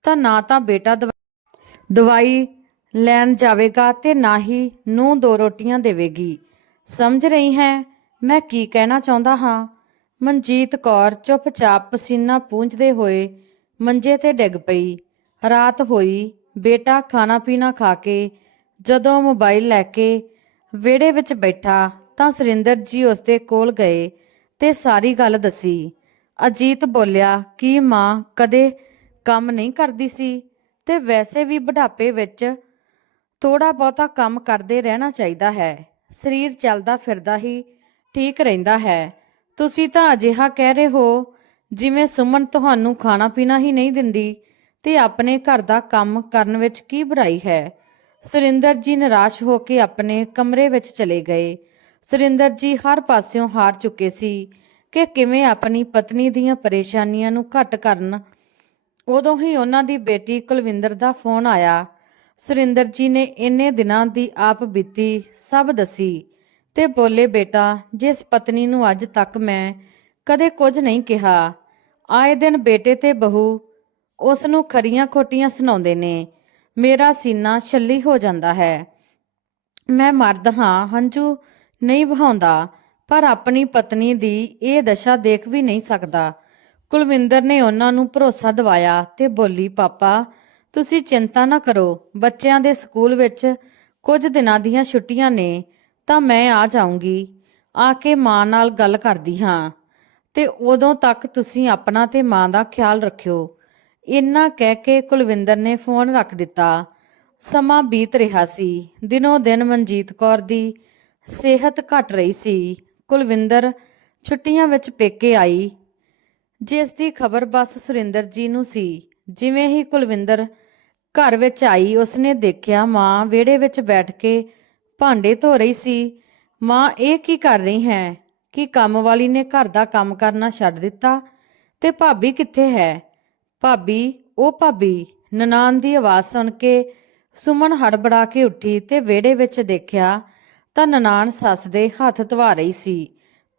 ਤਾਂ ਨਾ ਤਾਂ ਬੇਟਾ ਦਵਾਈ ਲੈਣ ਜਾਵੇਗਾ ਤੇ ਨਾ ਹੀ ਨੂੰਹ 2 ਰੋਟੀਆਂ ਦੇਵੇਗੀ। ਸਮਝ ਰਹੀ ਹੈ ਮੈਂ ਕੀ ਕਹਿਣਾ ਚਾਹੁੰਦਾ ਹਾਂ? ਮਨਜੀਤ ਕੌਰ ਚੁੱਪਚਾਪ ਪਸੀਨਾ ਪੂੰਝਦੇ ਹੋਏ ਮੰਜੇ ਤੇ ਡਿੱਗ ਪਈ। ਰਾਤ ਹੋਈ। ਬੇਟਾ ਖਾਣਾ ਪੀਣਾ ਖਾ ਕੇ ਜਦੋਂ ਮੋਬਾਈਲ ਲੈ ਕੇ ਵਿਹੜੇ ਵਿੱਚ ਬੈਠਾ ਤਾਂ ਸੁਰਿੰਦਰ ਜੀ ਉਸਦੇ ਕੋਲ ਗਏ ਤੇ ਸਾਰੀ ਗੱਲ ਦੱਸੀ। ਅਜੀਤ ਬੋਲਿਆ, ਕੀ ਮਾਂ ਕਦੇ ਕੰਮ ਨਹੀਂ ਕਰਦੀ ਸੀ? ਤੇ ਵੈਸੇ ਵੀ ਬੁਢਾਪੇ ਵਿੱਚ ਥੋੜਾ ਬਹੁਤਾ ਕੰਮ ਕਰਦੇ ਰਹਿਣਾ ਚਾਹੀਦਾ ਹੈ। ਸਰੀਰ ਚੱਲਦਾ ਫਿਰਦਾ ਹੀ ਠੀਕ ਰਹਿੰਦਾ ਹੈ। ਤੁਸੀਂ ਤਾਂ ਅਜਿਹਾ ਕਹਿ ਰਹੇ ਹੋ ਜਿਵੇਂ ਸੁਮਨ ਤੁਹਾਨੂੰ ਖਾਣਾ ਪੀਣਾ ਹੀ ਨਹੀਂ ਦਿੰਦੀ ਤੇ ਆਪਣੇ ਘਰ ਦਾ ਕੰਮ ਕਰਨ ਵਿੱਚ ਕੀ ਬੁਰਾਈ ਹੈ। ਸੁਰਿੰਦਰ ਜੀ ਨਿਰਾਸ਼ ਹੋ ਕੇ ਆਪਣੇ ਕਮਰੇ ਵਿੱਚ ਚਲੇ ਗਏ। ਸੁਰਿੰਦਰ ਜੀ ਹਰ ਪਾਸਿਓਂ ਹਾਰ ਚੁੱਕੇ ਸੀ ਕਿ ਕਿਵੇਂ ਆਪਣੀ ਪਤਨੀ ਦੀਆਂ ਪਰੇਸ਼ਾਨੀਆਂ ਨੂੰ ਘੱਟ ਕਰਨ। ਉਦੋਂ ਹੀ ਉਹਨਾਂ ਦੀ ਬੇਟੀ ਕੁਲਵਿੰਦਰ ਦਾ ਫੋਨ ਆਇਆ। ਸੁਰਿੰਦਰ ਜੀ ਨੇ ਇੰਨੇ ਦਿਨਾਂ ਦੀ ਆਪ ਬੀਤੀ ਸਭ ਦੱਸੀ ਤੇ ਬੋਲੇ, ਬੇਟਾ, ਜਿਸ ਪਤਨੀ ਨੂੰ ਅੱਜ ਤੱਕ ਮੈਂ ਕਦੇ ਕੁਝ ਨਹੀਂ ਕਿਹਾ, ਆਏ ਦਿਨ ਬੇਟੇ ਤੇ ਬਹੂ ਉਸ ਨੂੰ ਖਰੀਆਂ ਖੋਟੀਆਂ ਸੁਣਾਉਂਦੇ ਨੇ, ਮੇਰਾ ਸੀਨਾ ਛੱਲੀ ਹੋ ਜਾਂਦਾ ਹੈ। ਮੈਂ ਮਰਦ ਹਾਂ, ਹੰਝੂ ਨਹੀਂ ਵਹਾਉਂਦਾ, ਪਰ ਆਪਣੀ ਪਤਨੀ ਦੀ ਇਹ ਦਸ਼ਾ ਦੇਖ ਵੀ ਨਹੀਂ ਸਕਦਾ। ਕੁਲਵਿੰਦਰ ਨੇ ਉਹਨਾਂ ਨੂੰ ਭਰੋਸਾ ਦਿਵਾਇਆ ਤੇ ਬੋਲੀ, ਪਾਪਾ, ਤੁਸੀਂ ਚਿੰਤਾ ਨਾ ਕਰੋ। ਬੱਚਿਆਂ ਦੇ ਸਕੂਲ ਵਿੱਚ ਕੁਝ ਦਿਨਾਂ ਦੀਆਂ ਛੁੱਟੀਆਂ ਨੇ ਤਾਂ ਮੈਂ ਆ ਜਾਊਂਗੀ। ਆ ਕੇ ਮਾਂ ਨਾਲ ਗੱਲ ਕਰਦੀ ਹਾਂ ਤੇ ਉਦੋਂ ਤੱਕ ਤੁਸੀਂ ਆਪਣਾ ਤੇ ਮਾਂ ਦਾ ਖਿਆਲ ਰੱਖਿਓ। ਇੰਨਾ ਕਹਿ ਕੇ ਕੁਲਵਿੰਦਰ ਨੇ ਫੋਨ ਰੱਖ ਦਿੱਤਾ। ਸਮਾਂ ਬੀਤ ਰਿਹਾ ਸੀ। ਦਿਨੋਂ ਦਿਨ ਮਨਜੀਤ ਕੌਰ ਦੀ ਸਿਹਤ ਘਟ ਰਹੀ ਸੀ। ਕੁਲਵਿੰਦਰ ਛੁੱਟੀਆਂ ਵਿੱਚ ਪੇਕੇ ਆਈ, ਜਿਸ ਦੀ ਖਬਰ ਬਸ ਸੁਰਿੰਦਰ ਜੀ ਨੂੰ ਸੀ। ਜਿਵੇਂ ਹੀ ਕੁਲਵਿੰਦਰ ਘਰ ਵਿੱਚ ਆਈ, ਉਸਨੇ ਦੇਖਿਆ ਮਾਂ ਵਿਹੜੇ ਵਿੱਚ ਬੈਠ ਕੇ ਭਾਂਡੇ ਧੋ ਰਹੀ ਸੀ। ਮਾਂ, ਇਹ ਕੀ ਕਰ ਰਹੀ ਹੈ? ਕੀ ਕੰਮ ਵਾਲੀ ਨੇ ਘਰ ਦਾ ਕੰਮ ਕਰਨਾ ਛੱਡ ਦਿੱਤਾ? ਤੇ ਭਾਬੀ ਕਿੱਥੇ ਹੈ? ਭਾਬੀ, ਉਹ ਭਾਬੀ, ਨਨਾਣ ਦੀ ਆਵਾਜ਼ ਸੁਣ ਕੇ ਸੁਮਨ ਹੜਬੜਾ ਕੇ ਉੱਠੀ ਤੇ ਵਿਹੜੇ ਵਿੱਚ ਦੇਖਿਆ ਤਾਂ ਨਨਾਣ ਸੱਸ ਦੇ ਹੱਥ ਧਵਾ ਰਹੀ ਸੀ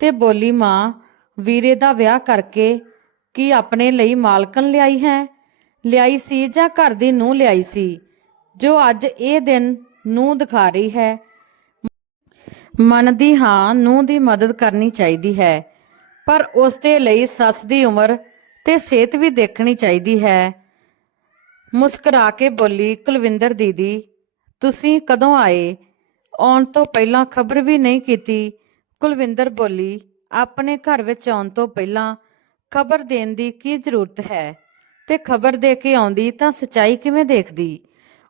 ਤੇ ਬੋਲੀ, ਮਾਂ, ਵੀਰੇ ਦਾ ਵਿਆਹ ਕਰਕੇ ਕੀ ਆਪਣੇ ਲਈ ਮਾਲਕਣ ਲਿਆਈ ਸੀ ਜਾਂ ਘਰ ਦੀ ਨੂੰਹ ਲਿਆਈ ਸੀ ਜੋ ਅੱਜ ਇਹ ਦਿਨ ਨੂੰਹ ਦਿਖਾ ਰਹੀ ਹੈ? ਮੰਨਦੀ ਹਾਂ ਨੂੰਹ ਦੀ ਮਦਦ ਕਰਨੀ ਚਾਹੀਦੀ ਹੈ, ਪਰ ਉਸ ਦੇ ਲਈ ਸੱਸ ਦੀ ਉਮਰ ਤੇ ਸਿਹਤ ਵੀ ਦੇਖਣੀ ਚਾਹੀਦੀ ਹੈ। ਮੁਸਕਰਾ ਕੇ ਬੋਲੀ ਕੁਲਵਿੰਦਰ ਦੀਦੀ, ਤੁਸੀਂ ਕਦੋਂ ਆਏ? ਆਉਣ ਤੋਂ ਪਹਿਲਾਂ ਖਬਰ ਵੀ ਨਹੀਂ ਕੀਤੀ। ਕੁਲਵਿੰਦਰ ਬੋਲੀ, ਆਪਣੇ ਘਰ ਵਿੱਚ ਆਉਣ ਤੋਂ ਪਹਿਲਾਂ ਖਬਰ ਦੇਣ ਦੀ ਕੀ ਜ਼ਰੂਰਤ ਹੈ? ਤੇ ਖਬਰ ਦੇ ਕੇ ਆਉਂਦੀ ਤਾਂ ਸੱਚਾਈ ਕਿਵੇਂ ਦੇਖਦੀ?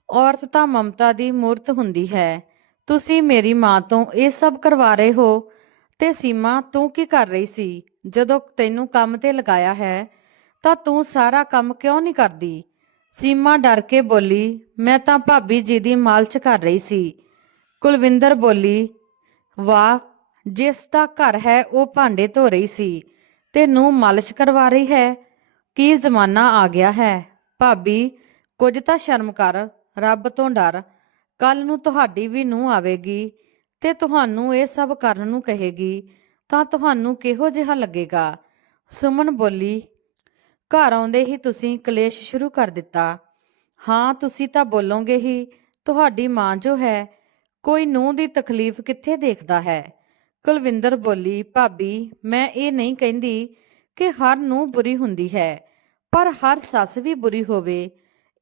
ਔਰਤ ਤਾਂ ਮਮਤਾ ਦੀ ਮੂਰਤ ਹੁੰਦੀ ਹੈ। ਤੁਸੀਂ ਮੇਰੀ ਮਾਂ ਤੋਂ ਇਹ ਸਭ ਕਰਵਾ ਰਹੇ ਹੋ। ਤੇ ਸੀਮਾ, ਤੂੰ ਕੀ ਕਰ ਰਹੀ ਸੀ? ਜਦੋਂ ਤੈਨੂੰ ਕੰਮ ਤੇ ਲਗਾਇਆ ਹੈ ਤਾਂ ਤੂੰ ਸਾਰਾ ਕੰਮ ਕਿਉਂ ਨਹੀਂ ਕਰਦੀ? ਸੀਮਾ ਡਰ ਕੇ ਬੋਲੀ, ਮੈਂ ਤਾਂ ਭਾਬੀ ਜੀ ਦੀ ਮਾਲਚ ਕਰ ਰਹੀ ਸੀ। ਕੁਲਵਿੰਦਰ ਬੋਲੀ, ਵਾਹ, ਜਿਸ ਦਾ ਘਰ ਹੈ ਉਹ ਭਾਂਡੇ ਧੋ ਰਹੀ ਸੀ ਤੇ ਨੂੰਹ ਮਾਲਿਸ਼ ਕਰਵਾ ਰਹੀ ਹੈ। ਕੀ ਜ਼ਮਾਨਾ ਆ ਗਿਆ ਹੈ? ਭਾਬੀ, ਕੁਝ ਤਾਂ ਸ਼ਰਮ ਕਰ, ਰੱਬ ਤੋਂ ਡਰ। ਕੱਲ ਨੂੰ ਤੁਹਾਡੀ ਵੀ ਨੂੰਹ ਆਵੇਗੀ ਤੇ ਤੁਹਾਨੂੰ ਇਹ ਸਭ ਕਰਨ ਨੂੰ ਕਹੇਗੀ ਤਾਂ ਤੁਹਾਨੂੰ ਕਿਹੋ ਜਿਹਾ ਲੱਗੇਗਾ? ਸੁਮਨ ਬੋਲੀ, ਘਰ ਆਉਂਦੇ ਹੀ ਤੁਸੀਂ ਕਲੇਸ਼ ਸ਼ੁਰੂ ਕਰ ਦਿੱਤਾ। ਹਾਂ, ਤੁਸੀਂ ਤਾਂ ਬੋਲੋਗੇ ਹੀ, ਤੁਹਾਡੀ ਮਾਂ ਜੋ ਹੈ, ਕੋਈ ਨੂੰਹ ਦੀ ਤਕਲੀਫ ਕਿੱਥੇ ਦੇਖਦਾ ਹੈ। ਕੁਲਵਿੰਦਰ ਬੋਲੀ, ਭਾਬੀ, ਮੈਂ ਇਹ ਨਹੀਂ ਕਹਿੰਦੀ ਕਿ ਹਰ ਨੂੰਹ ਬੁਰੀ ਹੁੰਦੀ ਹੈ, ਪਰ ਹਰ ਸੱਸ ਵੀ ਬੁਰੀ ਹੋਵੇ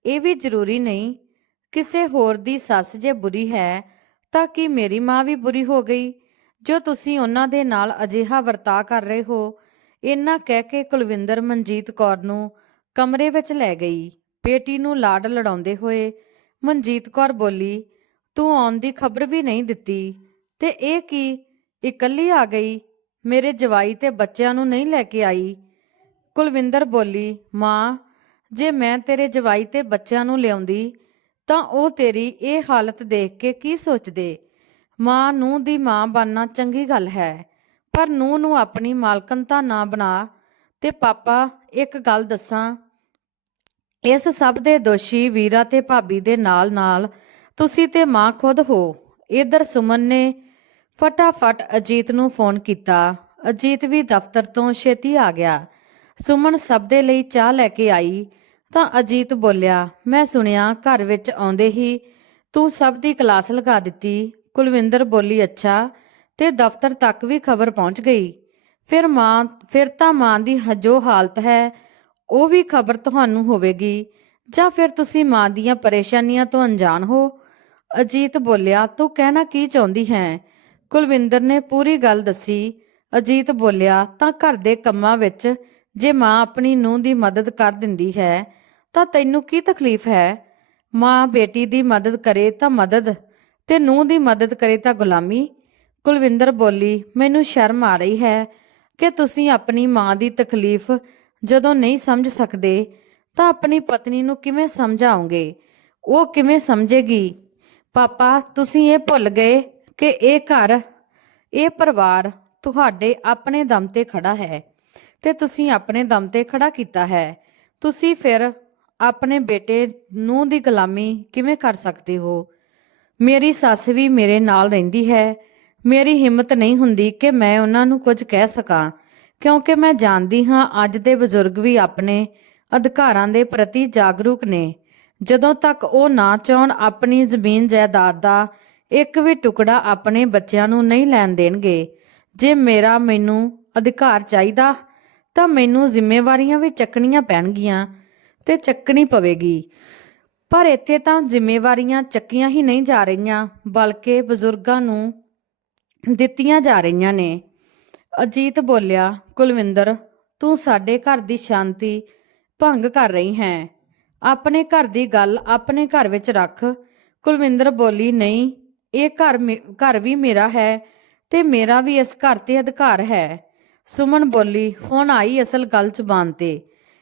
ਇਹ ਵੀ ਜ਼ਰੂਰੀ ਨਹੀਂ। ਕਿਸੇ ਹੋਰ ਦੀ ਸੱਸ ਜੇ ਬੁਰੀ ਹੈ ਤਾਂ ਕੀ ਮੇਰੀ ਮਾਂ ਵੀ ਬੁਰੀ ਹੋ ਗਈ ਜੋ ਤੁਸੀਂ ਉਹਨਾਂ ਦੇ ਨਾਲ ਅਜਿਹਾ ਵਰਤਾਅ ਕਰ ਰਹੇ ਹੋ। ਇੰਨਾ ਕਹਿ ਕੇ ਕੁਲਵਿੰਦਰ ਮਨਜੀਤ ਕੌਰ ਨੂੰ ਕਮਰੇ ਵਿੱਚ ਲੈ ਗਈ। ਬੇਟੀ ਨੂੰ ਲਾਡ ਲੜਾਉਂਦੇ ਹੋਏ ਮਨਜੀਤ ਕੌਰ ਬੋਲੀ, ਤੂੰ ਆਉਣ ਦੀ ਖਬਰ ਵੀ ਨਹੀਂ ਦਿੱਤੀ ਤੇ ਇਹ ਕੀ ਇਕੱਲੀ ਆ ਗਈ, ਮੇਰੇ ਜਵਾਈ ਤੇ ਬੱਚਿਆਂ ਨੂੰ ਨਹੀਂ ਲੈ ਕੇ ਆਈ। ਕੁਲਵਿੰਦਰ ਬੋਲੀ, ਮਾਂ, ਜੇ ਮੈਂ ਤੇਰੇ ਜਵਾਈ ਤੇ ਬੱਚਿਆਂ ਨੂੰ ਲਿਆਉਂਦੀ ਤਾਂ ਉਹ ਤੇਰੀ ਇਹ ਹਾਲਤ ਦੇਖ ਕੇ ਕੀ ਸੋਚਦੇ। ਮਾਂ ਨੂੰਹ ਦੀ ਮਾਂ ਬਣਨਾ ਚੰਗੀ ਗੱਲ ਹੈ, ਪਰ ਨੂੰਹ ਨੂੰ ਆਪਣੀ ਮਾਲਕਨਤਾ ਨਾ ਬਣਾ। ਤੇ ਪਾਪਾ, ਇੱਕ ਗੱਲ ਦੱਸਾਂ, ਇਸ ਸਭ ਦੇ ਦੋਸ਼ੀ ਵੀਰਾ ਤੇ ਭਾਬੀ ਦੇ ਨਾਲ ਨਾਲ ਤੁਸੀਂ ਤੇ ਮਾਂ ਖੁਦ ਹੋ। ਇਧਰ ਸੁਮਨ ਨੇ ਫਟਾਫਟ ਅਜੀਤ ਨੂੰ ਫੋਨ ਕੀਤਾ। ਅਜੀਤ ਵੀ ਦਫ਼ਤਰ ਤੋਂ ਛੇਤੀ ਆ ਗਿਆ। ਸੁਮਨ ਸਭ ਦੇ ਲਈ ਚਾਹ ਲੈ ਕੇ ਆਈ ਤਾਂ ਅਜੀਤ ਬੋਲਿਆ, ਮੈਂ ਸੁਣਿਆ ਘਰ ਵਿੱਚ ਆਉਂਦੇ ਹੀ ਤੂੰ ਸਭ ਦੀ ਕਲਾਸ ਲਗਾ ਦਿੱਤੀ। ਕੁਲਵਿੰਦਰ ਬੋਲੀ, ਅੱਛਾ, ਤੇ ਦਫ਼ਤਰ ਤੱਕ ਵੀ ਖਬਰ ਪਹੁੰਚ ਗਈ। ਫਿਰ ਤਾਂ ਮਾਂ ਦੀ ਜੋ ਹਾਲਤ ਹੈ ਉਹ ਵੀ ਖਬਰ ਤੁਹਾਨੂੰ ਹੋਵੇਗੀ, ਜਾਂ ਫਿਰ ਤੁਸੀਂ ਮਾਂ ਦੀਆਂ ਪਰੇਸ਼ਾਨੀਆਂ ਤੋਂ ਅਣਜਾਣ ਹੋ। ਅਜੀਤ ਬੋਲਿਆ, ਤੂੰ ਕਹਿਣਾ ਕੀ ਚਾਹੁੰਦੀ ਹੈ। ਕੁਲਵਿੰਦਰ ਨੇ ਪੂਰੀ ਗੱਲ ਦੱਸੀ। ਅਜੀਤ ਬੋਲਿਆ, ਤਾਂ ਘਰ ਦੇ ਕੰਮਾਂ ਵਿੱਚ ਜੇ ਮਾਂ ਆਪਣੀ ਨੂੰਹ ਦੀ ਮਦਦ ਕਰ ਦਿੰਦੀ ਹੈ ਤਾਂ ਤੈਨੂੰ ਕੀ ਤਕਲੀਫ ਹੈ। ਮਾਂ ਬੇਟੀ ਦੀ ਮਦਦ ਕਰੇ ਤਾਂ ਮਦਦ, ਤੇ ਨੂੰਹ ਦੀ ਮਦਦ ਕਰੇ ਤਾਂ ਗੁਲਾਮੀ। ਕੁਲਵਿੰਦਰ ਬੋਲੀ, ਮੈਨੂੰ ਸ਼ਰਮ ਆ ਰਹੀ ਹੈ ਕਿ ਤੁਸੀਂ ਆਪਣੀ ਮਾਂ ਦੀ ਤਕਲੀਫ ਜਦੋਂ ਨਹੀਂ ਸਮਝ ਸਕਦੇ ਤਾਂ ਆਪਣੀ ਪਤਨੀ ਨੂੰ ਕਿਵੇਂ ਸਮਝਾਓਗੇ, ਉਹ ਕਿਵੇਂ ਸਮਝੇਗੀ। ਪਾਪਾ, ਤੁਸੀਂ ਇਹ ਭੁੱਲ ਗਏ ਕਿ ਇਹ ਘਰ, ਇਹ ਪਰਿਵਾਰ ਤੁਹਾਡੇ ਆਪਣੇ ਦਮ ਤੇ ਖੜਾ ਹੈ ਤੇ ਤੁਸੀਂ ਆਪਣੇ ਦਮ ਤੇ ਖੜਾ ਕੀਤਾ ਹੈ। ਤੁਸੀਂ ਫਿਰ ਆਪਣੇ ਬੇਟੇ ਨੂੰਹ ਦੀ ਗੁਲਾਮੀ ਕਿਵੇਂ ਕਰ ਸਕਦੇ ਹੋ। ਮੇਰੀ ਸੱਸ ਵੀ ਮੇਰੇ ਨਾਲ ਰਹਿੰਦੀ ਹੈ। ਮੇਰੀ ਹਿੰਮਤ ਨਹੀਂ ਹੁੰਦੀ ਕਿ ਮੈਂ ਉਹਨਾਂ ਨੂੰ ਕੁਝ ਕਹਿ ਸਕਾਂ, ਕਿਉਂਕਿ ਮੈਂ ਜਾਣਦੀ ਹਾਂ ਅੱਜ ਦੇ ਬਜ਼ੁਰਗ ਵੀ ਆਪਣੇ ਅਧਿਕਾਰਾਂ ਦੇ ਪ੍ਰਤੀ ਜਾਗਰੂਕ ਨੇ। ਜਦੋਂ ਤੱਕ ਉਹ ਨਾ ਚਾਹੁਣ, ਆਪਣੀ ਜ਼ਮੀਨ ਜਾਇਦਾਦ ਦਾ ਇੱਕ ਵੀ ਟੁਕੜਾ ਆਪਣੇ ਬੱਚਿਆਂ ਨੂੰ ਨਹੀਂ ਲੈਣ ਦੇਣਗੇ। ਜੇ ਮੈਨੂੰ ਅਧਿਕਾਰ ਚਾਹੀਦਾ ਤਾਂ ਮੈਨੂੰ ਜ਼ਿੰਮੇਵਾਰੀਆਂ ਵੀ ਚੱਕਣੀਆਂ ਪੈਣਗੀਆਂ ਤੇ ਚੱਕਣੀ ਪਵੇਗੀ। ਪਰ ਇੱਥੇ ਤਾਂ ਜ਼ਿੰਮੇਵਾਰੀਆਂ ਚੱਕੀਆਂ ਹੀ ਨਹੀਂ ਜਾ ਰਹੀਆਂ, ਬਲਕਿ ਬਜ਼ੁਰਗਾਂ ਨੂੰ ਦਿੱਤੀਆਂ ਜਾ ਰਹੀਆਂ ਨੇ। ਅਜੀਤ ਬੋਲਿਆ, ਕੁਲਵਿੰਦਰ, ਤੂੰ ਸਾਡੇ ਘਰ ਦੀ ਸ਼ਾਂਤੀ ਭੰਗ ਕਰ ਰਹੀ ਹੈ। ਆਪਣੇ ਘਰ ਦੀ ਗੱਲ ਆਪਣੇ ਘਰ ਵਿੱਚ ਰੱਖ। ਕੁਲਵਿੰਦਰ ਬੋਲੀ, ਨਹੀਂ, ਇਹ ਘਰ ਵੀ ਮੇਰਾ ਹੈ ਤੇ ਮੇਰਾ ਵੀ ਇਸ ਘਰ ਤੇ ਅਧਿਕਾਰ ਹੈ। ਸੁਮਨ ਬੋਲੀ, ਹੁਣ ਆਈ ਅਸਲ ਗੱਲ ਜ਼ੁਬਾਨ ਤੇ।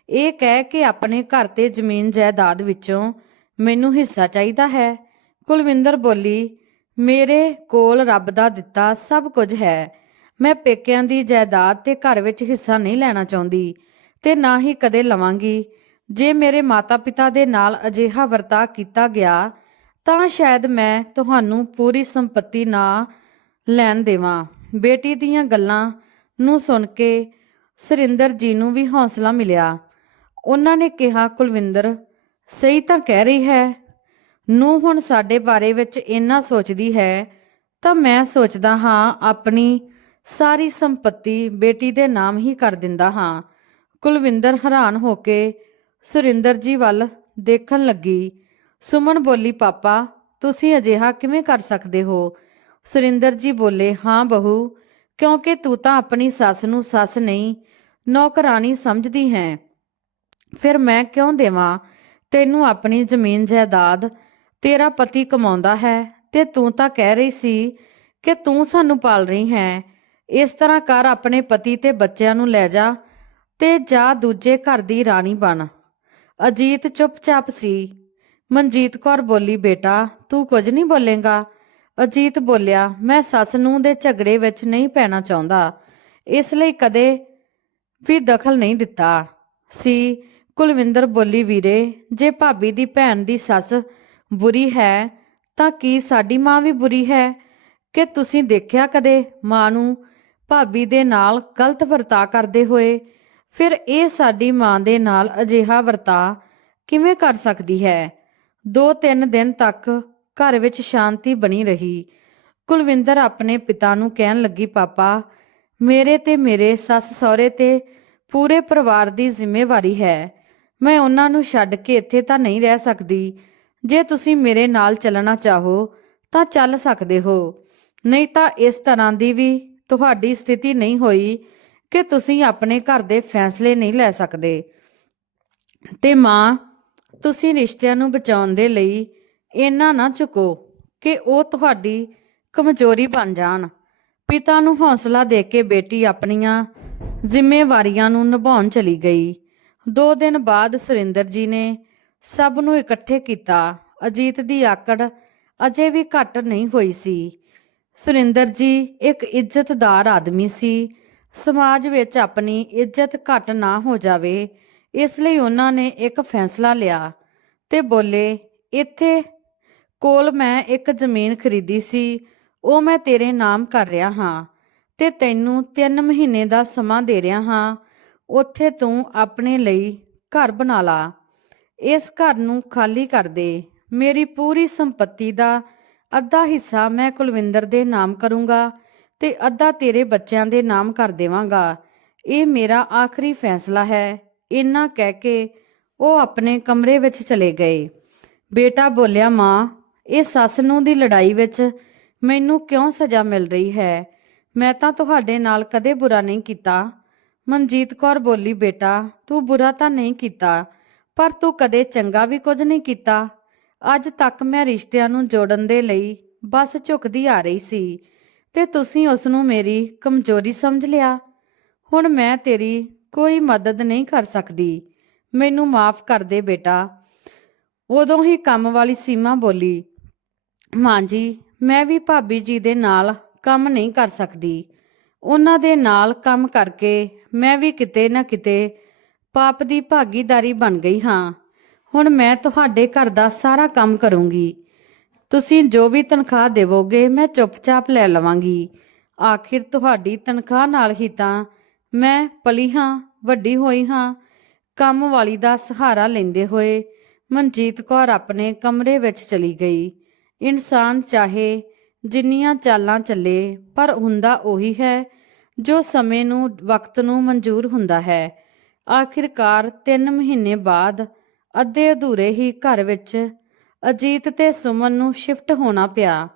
ਇਹ ਕਹਿ ਕੇ ਆਪਣੇ ਘਰ ਤੇ ਜ਼ਮੀਨ ਜਾਇਦਾਦ ਵਿੱਚੋਂ ਮੈਨੂੰ ਹਿੱਸਾ ਚਾਹੀਦਾ ਹੈ। ਕੁਲਵਿੰਦਰ ਬੋਲੀ, ਮੇਰੇ ਕੋਲ ਰੱਬ ਦਾ ਦਿੱਤਾ ਸਭ ਕੁਝ ਹੈ। ਮੈਂ ਪੇਕਿਆਂ ਦੀ ਜਾਇਦਾਦ ਤੇ ਘਰ ਵਿੱਚ ਹਿੱਸਾ ਨਹੀਂ ਲੈਣਾ ਚਾਹੁੰਦੀ ਤੇ ਨਾ ਹੀ ਕਦੇ ਲਵਾਂਗੀ। ਜੇ ਮੇਰੇ ਮਾਤਾ-ਪਿਤਾ ਦੇ ਨਾਲ ਅਜਿਹਾ ਵਰਤਾਅ ਕੀਤਾ ਗਿਆ ਤਾਂ ਸ਼ਾਇਦ ਮੈਂ ਤੁਹਾਨੂੰ ਪੂਰੀ ਸੰਪਤੀ ਨਾ ਲੈਣ ਦੇਵਾਂ। ਬੇਟੀ ਦੀਆਂ ਗੱਲਾਂ ਨੂੰ ਸੁਣ ਕੇ ਸੁਰਿੰਦਰ ਜੀ ਨੂੰ ਵੀ ਹੌਸਲਾ ਮਿਲਿਆ। ਉਹਨਾਂ ਨੇ ਕਿਹਾ, ਕੁਲਵਿੰਦਰ ਸਹੀ ਤਾਂ ਕਹਿ ਰਹੀ ਹੈ। ਨੂੰ ਹੁਣ ਸਾਡੇ ਬਾਰੇ ਵਿੱਚ ਇੰਨਾ ਸੋਚਦੀ ਹੈ ਤਾਂ ਮੈਂ ਸੋਚਦਾ ਹਾਂ ਆਪਣੀ ਸਾਰੀ ਸੰਪਤੀ ਬੇਟੀ ਦੇ ਨਾਮ ਹੀ ਕਰ ਦਿੰਦਾ ਹਾਂ। ਕੁਲਵਿੰਦਰ ਹੈਰਾਨ ਹੋ ਕੇ ਸੁਰਿੰਦਰ ਜੀ ਵੱਲ ਦੇਖਣ ਲੱਗੀ। ਸੁਮਨ ਬੋਲੀ, ਪਾਪਾ, ਤੁਸੀਂ ਅਜਿਹਾ ਕਿਵੇਂ ਕਰ ਸਕਦੇ ਹੋ। ਸੁਰਿੰਦਰ ਜੀ ਬੋਲੇ, ਹਾਂ ਬਹੂ, ਕਿਉਂਕਿ ਤੂੰ ਤਾਂ ਆਪਣੀ ਸੱਸ ਨੂੰ ਸੱਸ ਨਹੀਂ ਨੌਕਰਾਨੀ ਸਮਝਦੀ ਹੈ। ਫਿਰ ਮੈਂ ਕਿਉਂ ਦੇਵਾਂ ਤੈਨੂੰ ਆਪਣੀ ਜ਼ਮੀਨ ਜਾਇਦਾਦ। ਤੇਰਾ ਪਤੀ ਕਮਾਉਂਦਾ ਹੈ ਤੇ ਤੂੰ ਤਾਂ ਕਹਿ ਰਹੀ ਸੀ ਕਿ ਤੂੰ ਸਾਨੂੰ ਪਾਲ ਰਹੀ ਹੈ। ਇਸ ਤਰ੍ਹਾਂ ਕਰ, ਆਪਣੇ ਪਤੀ ਤੇ ਬੱਚਿਆਂ ਨੂੰ ਲੈ ਜਾ ਤੇ ਜਾ ਦੂਜੇ ਘਰ ਦੀ ਰਾਣੀ ਬਣ। ਅਜੀਤ ਚੁੱਪਚਾਪ ਸੀ। ਮਨਜੀਤ ਕੌਰ ਬੋਲੀ, ਬੇਟਾ, ਤੂੰ ਕੁਝ ਨਹੀਂ ਬੋਲੇਗਾ। ਅਜੀਤ ਬੋਲਿਆ, ਮੈਂ ਸੱਸ ਨੂੰ ਦੇ ਝਗੜੇ ਵਿੱਚ ਨਹੀਂ ਪੈਣਾ ਚਾਹੁੰਦਾ, ਇਸ ਲਈ ਕਦੇ ਵੀ ਦਖਲ ਨਹੀਂ ਦਿੱਤਾ ਸੀ। ਕੁਲਵਿੰਦਰ ਬੋਲੀ, ਵੀਰੇ, ਜੇ ਭਾਬੀ ਦੀ ਭੈਣ ਦੀ ਸੱਸ ਬੁਰੀ ਹੈ ਤਾਂ ਕੀ ਸਾਡੀ ਮਾਂ ਵੀ ਬੁਰੀ ਹੈ। ਕਿ ਤੁਸੀਂ ਦੇਖਿਆ ਕਦੇ ਮਾਂ ਨੂੰ ਭਾਬੀ ਦੇ ਨਾਲ ਗਲਤ ਵਰਤਾਅ ਕਰਦੇ ਹੋਏ। ਫਿਰ ਇਹ ਸਾਡੀ ਮਾਂ ਦੇ ਨਾਲ ਅਜਿਹਾ ਵਰਤਾਅ ਕਿਵੇਂ ਕਰ ਸਕਦੀ ਹੈ? 2-3 ਦਿਨ ਤੱਕ ਘਰ ਵਿੱਚ ਸ਼ਾਂਤੀ ਬਣੀ ਰਹੀ। ਕੁਲਵਿੰਦਰ ਆਪਣੇ ਪਿਤਾ ਨੂੰ ਕਹਿਣ ਲੱਗੀ, ਪਾਪਾ, ਮੇਰੇ ਤੇ ਮੇਰੇ ਸੱਸ ਸਹੁਰੇ ਤੇ ਪੂਰੇ ਪਰਿਵਾਰ ਦੀ ਜ਼ਿੰਮੇਵਾਰੀ ਹੈ। ਮੈਂ ਉਹਨਾਂ ਨੂੰ ਛੱਡ ਕੇ ਇੱਥੇ ਤਾਂ ਨਹੀਂ ਰਹਿ ਸਕਦੀ। ਜੇ ਤੁਸੀਂ ਮੇਰੇ ਨਾਲ ਚੱਲਣਾ ਚਾਹੋ ਤਾਂ ਚੱਲ ਸਕਦੇ ਹੋ, ਨਹੀਂ ਤਾਂ ਇਸ ਤਰ੍ਹਾਂ ਦੀ ਵੀ ਤੁਹਾਡੀ ਸਥਿਤੀ ਨਹੀਂ ਹੋਈ ਕਿ ਤੁਸੀਂ ਆਪਣੇ ਘਰ ਦੇ ਫੈਸਲੇ ਨਹੀਂ ਲੈ ਸਕਦੇ। ਤੇ ਮਾਂ, ਤੁਸੀਂ ਰਿਸ਼ਤਿਆਂ ਨੂੰ ਬਚਾਉਣ ਦੇ ਲਈ ਇੰਨਾ ਨਾ ਝੁਕੋ ਕਿ ਉਹ ਤੁਹਾਡੀ ਕਮਜ਼ੋਰੀ ਬਣ ਜਾਣ। ਪਿਤਾ ਨੂੰ ਹੌਸਲਾ ਦੇ ਕੇ ਬੇਟੀ ਆਪਣੀਆਂ ਜ਼ਿੰਮੇਵਾਰੀਆਂ ਨੂੰ ਨਿਭਾਉਣ ਚਲੀ ਗਈ। 2 ਦਿਨ ਬਾਅਦ ਸੁਰਿੰਦਰ ਜੀ ਨੇ ਸਭ ਨੂੰ ਇਕੱਠੇ ਕੀਤਾ। ਅਜੀਤ ਦੀ ਆਕੜ ਅਜੇ ਵੀ ਘੱਟ ਨਹੀਂ ਹੋਈ ਸੀ। ਸੁਰਿੰਦਰ ਜੀ ਇੱਕ ਇੱਜ਼ਤਦਾਰ ਆਦਮੀ ਸੀ। ਸਮਾਜ ਵਿੱਚ ਆਪਣੀ ਇੱਜ਼ਤ ਘੱਟ ਨਾ ਹੋ ਜਾਵੇ, ਇਸ ਲਈ ਉਹਨਾਂ ਨੇ ਇੱਕ ਫੈਸਲਾ ਲਿਆ ਤੇ ਬੋਲੇ, ਇੱਥੇ ਕੋਲ ਮੈਂ ਇੱਕ ਜ਼ਮੀਨ ਖਰੀਦੀ ਸੀ, ਉਹ ਮੈਂ ਤੇਰੇ ਨਾਮ ਕਰ ਰਿਹਾ ਹਾਂ ਤੇ ਤੈਨੂੰ 3 ਮਹੀਨੇ ਦਾ ਸਮਾਂ ਦੇ ਰਿਹਾ ਹਾਂ। ਉੱਥੇ ਤੂੰ ਆਪਣੇ ਲਈ ਘਰ ਬਣਾ ਲਾ। ਇਸ ਘਰ ਨੂੰ ਖਾਲੀ ਕਰ ਦੇ। ਮੇਰੀ ਪੂਰੀ ਸੰਪੱਤੀ ਦਾ ਅੱਧਾ ਹਿੱਸਾ ਮੈਂ ਕੁਲਵਿੰਦਰ ਦੇ ਨਾਮ ਕਰੂੰਗਾ ਤੇ ਅੱਧਾ ਤੇਰੇ ਬੱਚਿਆਂ ਦੇ ਨਾਮ ਕਰ ਦੇਵਾਂਗਾ। ਇਹ ਮੇਰਾ ਆਖਰੀ ਫੈਸਲਾ ਹੈ। ਇੰਨਾ ਕਹਿ ਕੇ ਉਹ ਆਪਣੇ ਕਮਰੇ ਵਿੱਚ ਚਲੇ ਗਏ। ਬੇਟਾ ਬੋਲਿਆ, ਮਾਂ, ਇਹ ਸੱਸ ਨੂੰਹ ਦੀ ਲੜਾਈ ਵਿੱਚ ਮੈਨੂੰ ਕਿਉਂ ਸਜ਼ਾ ਮਿਲ ਰਹੀ ਹੈ? ਮੈਂ ਤਾਂ ਤੁਹਾਡੇ ਨਾਲ ਕਦੇ ਬੁਰਾ ਨਹੀਂ ਕੀਤਾ। ਮਨਜੀਤ ਕੌਰ ਬੋਲੀ, ਬੇਟਾ, ਤੂੰ ਬੁਰਾ ਤਾਂ ਨਹੀਂ ਕੀਤਾ, ਪਰ ਤੂੰ ਕਦੇ ਚੰਗਾ ਵੀ ਕੁਝ ਨਹੀਂ ਕੀਤਾ। ਅੱਜ ਤੱਕ ਮੈਂ ਰਿਸ਼ਤਿਆਂ ਨੂੰ ਜੋੜਨ ਦੇ ਲਈ ਬਸ ਝੁਕਦੀ ਆ ਰਹੀ ਸੀ ਤੇ ਤੁਸੀਂ ਉਸ ਨੂੰ ਮੇਰੀ ਕਮਜ਼ੋਰੀ ਸਮਝ ਲਿਆ। ਹੁਣ ਮੈਂ ਤੇਰੀ ਕੋਈ ਮਦਦ ਨਹੀਂ ਕਰ ਸਕਦੀ। ਮੈਨੂੰ ਮਾਫ ਕਰ ਦੇ ਬੇਟਾ। ਉਦੋਂ ਹੀ ਕੰਮ ਵਾਲੀ ਸੀਮਾ ਬੋਲੀ, ਮਾਂ ਜੀ, ਮੈਂ ਵੀ ਭਾਬੀ ਜੀ ਦੇ ਨਾਲ ਕੰਮ ਨਹੀਂ ਕਰ ਸਕਦੀ। ਉਹਨਾਂ ਦੇ ਨਾਲ ਕੰਮ ਕਰਕੇ ਮੈਂ ਵੀ ਕਿਤੇ ਨਾ ਕਿਤੇ ਪਾਪ ਦੀ ਭਾਗੀਦਾਰੀ ਬਣ ਗਈ ਹਾਂ। ਹੁਣ ਮੈਂ ਤੁਹਾਡੇ ਘਰ ਦਾ ਸਾਰਾ ਕੰਮ ਕਰੂੰਗੀ। ਤੁਸੀਂ ਜੋ ਵੀ ਤਨਖਾਹ ਦੇਵੋਗੇ ਮੈਂ ਚੁੱਪਚਾਪ ਲੈ ਲਵਾਂਗੀ। ਆਖਿਰ ਤੁਹਾਡੀ ਤਨਖਾਹ ਨਾਲ ਹੀ ਤਾਂ ਮੈਂ ਪਲੀ ਹਾਂ, ਵੱਡੀ ਹੋਈ ਹਾਂ। ਕੰਮ ਵਾਲੀ ਦਾ ਸਹਾਰਾ ਲੈਂਦੇ ਹੋਏ ਮਨਜੀਤ ਕੌਰ ਆਪਣੇ ਕਮਰੇ ਵਿੱਚ ਚਲੀ ਗਈ। ਇਨਸਾਨ ਚਾਹੇ ਜਿੰਨੀਆਂ ਚਾਲਾਂ ਚੱਲੇ, ਪਰ ਹੁੰਦਾ ਉਹੀ ਹੈ ਜੋ ਸਮੇਂ ਨੂੰ, ਵਕਤ ਨੂੰ ਮਨਜ਼ੂਰ ਹੁੰਦਾ ਹੈ। ਆਖਿਰਕਾਰ 3 ਮਹੀਨੇ ਬਾਅਦ ਅੱਧੇ ਅਧੂਰੇ ਹੀ ਘਰ ਵਿੱਚ ਅਜੀਤ ਤੇ ਸੁਮਨ ਨੂੰ ਸ਼ਿਫਟ ਹੋਣਾ ਪਿਆ।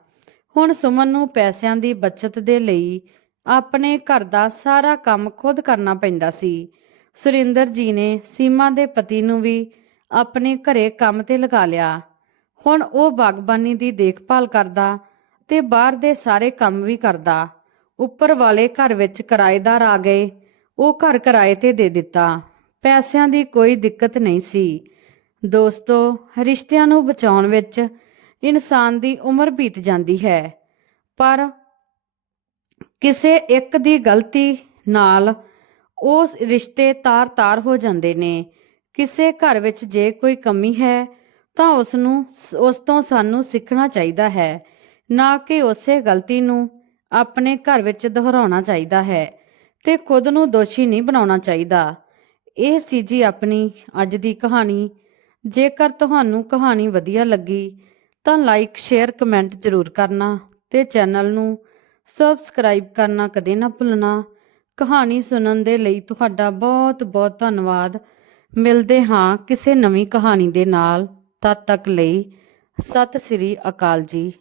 ਹੁਣ ਸੁਮਨ ਨੂੰ ਪੈਸਿਆਂ ਦੀ ਬਚਤ ਦੇ ਲਈ ਆਪਣੇ ਘਰ ਦਾ ਸਾਰਾ ਕੰਮ ਖੁਦ ਕਰਨਾ ਪੈਂਦਾ ਸੀ। ਸੁਰਿੰਦਰ ਜੀ ਨੇ ਸੀਮਾ ਦੇ ਪਤੀ ਨੂੰ ਵੀ ਆਪਣੇ ਘਰੇ ਕੰਮ ਤੇ ਲਗਾ ਲਿਆ। ਹੁਣ ਉਹ ਬਾਗਬਾਨੀ ਦੀ ਦੇਖਭਾਲ ਕਰਦਾ ਤੇ ਬਾਹਰ ਦੇ ਸਾਰੇ ਕੰਮ ਵੀ ਕਰਦਾ। ਉੱਪਰ ਵਾਲੇ ਘਰ ਵਿੱਚ ਕਿਰਾਏਦਾਰ ਆ ਗਏ, ਉਹ ਘਰ ਕਿਰਾਏ ਤੇ ਦੇ ਦਿੱਤਾ। ਪੈਸਿਆਂ ਦੀ ਕੋਈ ਦਿੱਕਤ ਨਹੀਂ ਸੀ। ਦੋਸਤੋ, ਰਿਸ਼ਤਿਆਂ ਨੂੰ ਬਚਾਉਣ ਵਿੱਚ ਇਨਸਾਨ ਦੀ ਉਮਰ ਬੀਤ ਜਾਂਦੀ ਹੈ, ਪਰ ਕਿਸੇ ਇੱਕ ਦੀ ਗਲਤੀ ਨਾਲ ਉਸ ਰਿਸ਼ਤੇ ਤਾਰ-ਤਾਰ ਹੋ ਜਾਂਦੇ ਨੇ। ਕਿਸੇ ਘਰ ਵਿੱਚ ਜੇ ਕੋਈ ਕਮੀ ਹੈ ਤਾਂ ਉਸ ਤੋਂ ਸਾਨੂੰ ਸਿੱਖਣਾ ਚਾਹੀਦਾ ਹੈ, ਨਾ ਕਿ ਉਸੇ ਗਲਤੀ ਨੂੰ ਆਪਣੇ ਘਰ ਵਿੱਚ ਦੁਹਰਾਉਣਾ ਚਾਹੀਦਾ ਹੈ ਤੇ ਖੁਦ ਨੂੰ ਦੋਸ਼ੀ ਨਹੀਂ ਬਣਾਉਣਾ ਚਾਹੀਦਾ। ਇਹ ਸੀ ਜੀ ਆਪਣੀ ਅੱਜ ਦੀ ਕਹਾਣੀ। ਜੇਕਰ ਤੁਹਾਨੂੰ ਕਹਾਣੀ ਵਧੀਆ ਲੱਗੀ ਤਾਂ ਲਾਈਕ, ਸ਼ੇਅਰ, ਕਮੈਂਟ ਜ਼ਰੂਰ ਕਰਨਾ ਤੇ ਚੈਨਲ ਨੂੰ ਸਬਸਕ੍ਰਾਈਬ ਕਰਨਾ ਕਦੇ ਨਾ ਭੁੱਲਣਾ। ਕਹਾਣੀ ਸੁਣਨ ਦੇ ਲਈ ਤੁਹਾਡਾ ਬਹੁਤ ਬਹੁਤ ਧੰਨਵਾਦ। ਮਿਲਦੇ ਹਾਂ ਕਿਸੇ ਨਵੀਂ ਕਹਾਣੀ ਦੇ ਨਾਲ। ਤਦ ਤੱਕ ਲਈ ਸਤਿ ਸ੍ਰੀ ਅਕਾਲ ਜੀ।